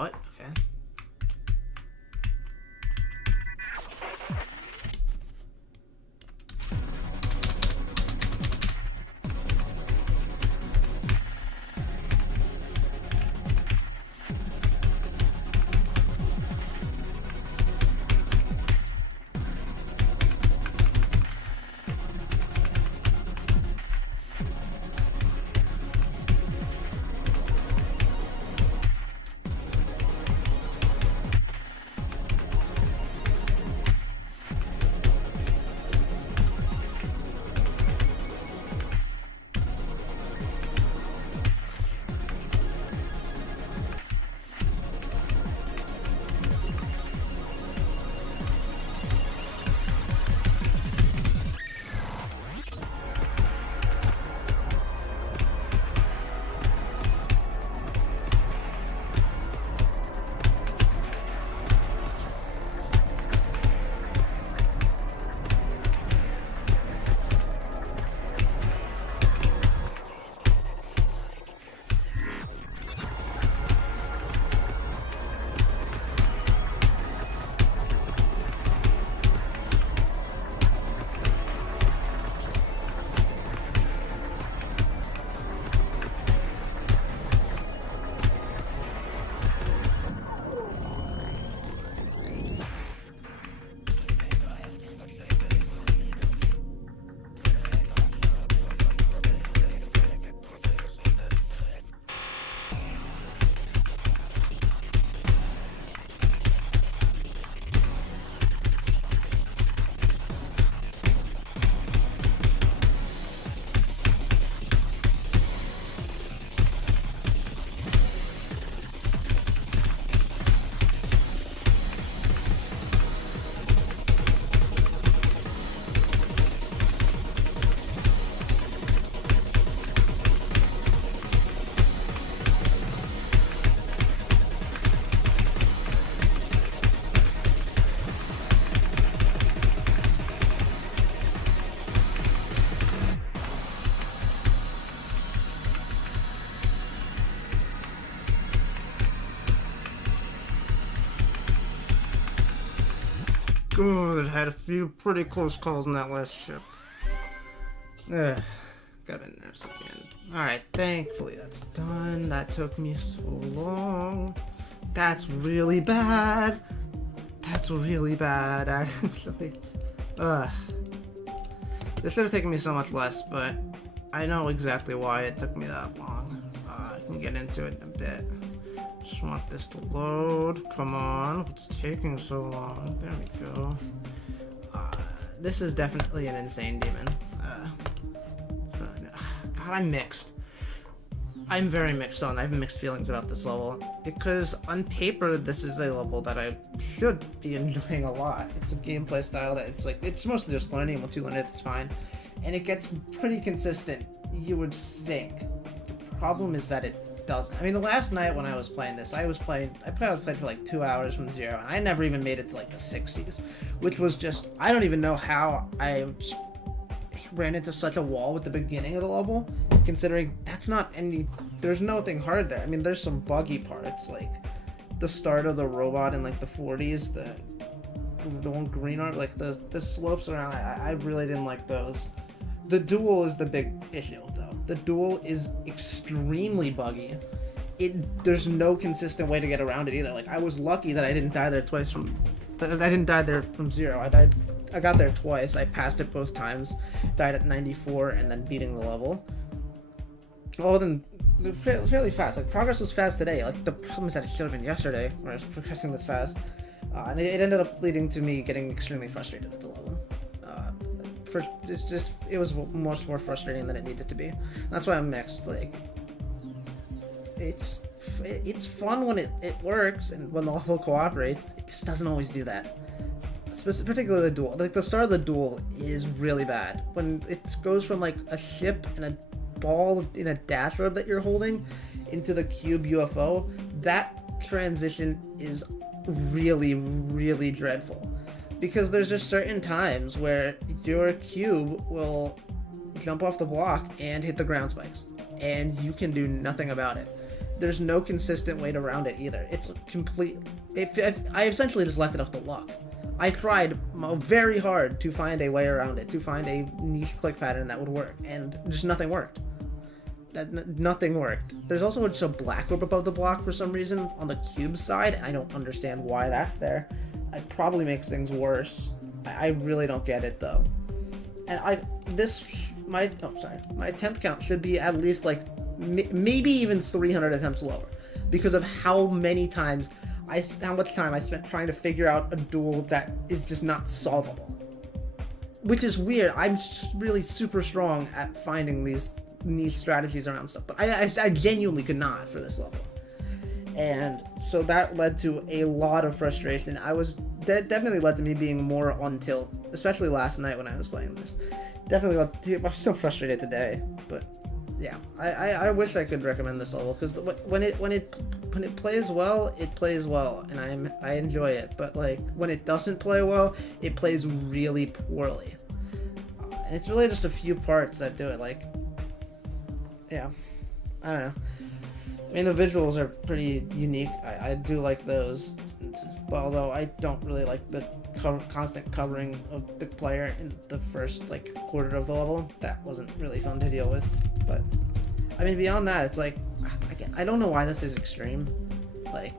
what? Okay. Good, had a few pretty close calls in that last ship. Ugh, got in there again. Alright, thankfully that's done. That took me so long. That's really bad. That's really bad, actually. This should have taken me so much less, but I know exactly why it took me that long. I can get into it in a bit. Just want this to load. Come on. It's taking so long. There we go. This is definitely an insane demon. God, I'm mixed. I'm very mixed on. I have mixed feelings about this level. Because on paper, this is a level that I should be enjoying a lot. It's a gameplay style that it's mostly just learning, and once you learn it, it's fine. And it gets pretty consistent, you would think. The problem is that it doesn't. I mean, the last night when I was playing this, I played for like 2 hours from 0, and I never even made it to like the 60s, which was just, I don't even know how I ran into such a wall with the beginning of the level, considering that's not any, there's nothing hard there. I mean, there's some buggy parts, like the start of the robot in like the 40s, the one green art, like the slopes around, I really didn't like those. The duel is the big issue, though. The duel is extremely buggy. There's no consistent way to get around it either. Like, I was lucky that I didn't die there twice from 0. I got there twice. I passed it both times, died at 94, and then beating the level. Well, then fairly fast. Like, progress was fast today. Like, the problem is that it should have been yesterday, where I was progressing this fast. And it ended up leading to me getting extremely frustrated at the level. It was much more frustrating than it needed to be. That's why I'm mixed. Like, it's fun when it works and when the level cooperates. It just doesn't always do that. Particularly the duel. Like, the start of the duel is really bad. When it goes from like a ship and a ball in a dash orb that you're holding into the cube UFO, that transition is really, really dreadful. Because there's just certain times where your cube will jump off the block and hit the ground spikes, and you can do nothing about it. there's no consistent way around it either. It's a complete. I essentially just left it up to luck. I tried very hard to find a way around it, to find a niche click pattern that would work, and just nothing worked. Nothing worked. There's also just a black orb above the block for some reason on the cube side, and I don't understand why that's there. It probably makes things worse. I really don't get it though. And my attempt count should be at least like maybe even 300 attempts lower, because of how much time I spent trying to figure out a duel that is just not solvable. Which is weird. I'm just really super strong at finding these niche strategies around stuff, but I genuinely could not for this level. And so that led to a lot of frustration. Definitely led to me being more on tilt, especially last night when I was playing this. I'm so frustrated today, but yeah, I wish I could recommend this level, because when it plays well, it plays well, and I enjoy it. But like when it doesn't play well, it plays really poorly, and it's really just a few parts that do it. Like, yeah, I don't know. I mean, the visuals are pretty unique. I do like those, but although I don't really like the constant covering of the player in the first like quarter of the level. That wasn't really fun to deal with. But I mean, beyond that, it's like, again, I don't know why this is extreme. Like,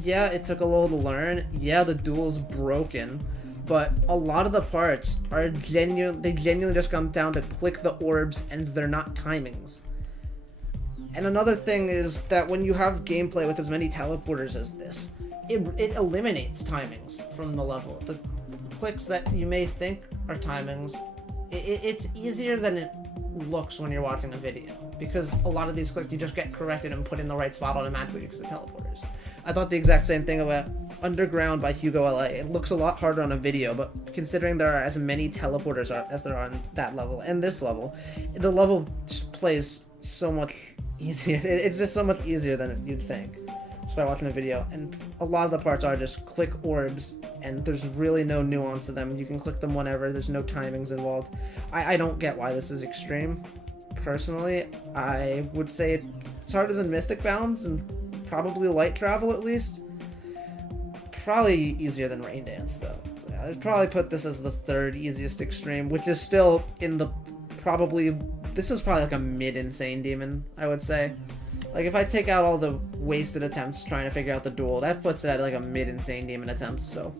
yeah, it took a little to learn. Yeah, the duel's broken, but a lot of the parts are genuine. They genuinely just come down to click the orbs, and they're not timings. And another thing is that when you have gameplay with as many teleporters as this, it eliminates timings from the level. The clicks that you may think are timings, it's easier than it looks when you're watching a video, because a lot of these clicks you just get corrected and put in the right spot automatically because of teleporters. I thought the exact same thing about Underground by Hugo LA. It looks a lot harder on a video, but considering there are as many teleporters as there are on that level and this level, the level just plays so much easier. It's just so much easier than you'd think just by watching a video. And a lot of the parts are just click orbs, and there's really no nuance to them. You can click them whenever. There's no timings involved. I don't get why this is extreme. Personally, I would say it's harder than Mystic Bounds and probably Light Travel at least. Probably easier than Rain Dance though. Yeah, I'd probably put this as the third easiest extreme, which is still in the this is probably like a mid-insane demon, I would say. Like, if I take out all the wasted attempts trying to figure out the duel, that puts it at like a mid-insane demon attempt, so...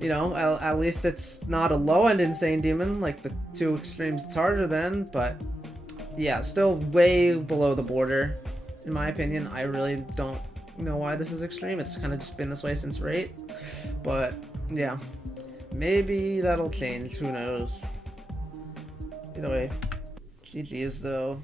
You know, at least it's not a low-end insane demon, like the two extremes it's harder than, but... Yeah, still way below the border, in my opinion. I really don't know why this is extreme. It's kind of just been this way since Rate. But, yeah. Maybe that'll change, who knows. Either way, GG's though.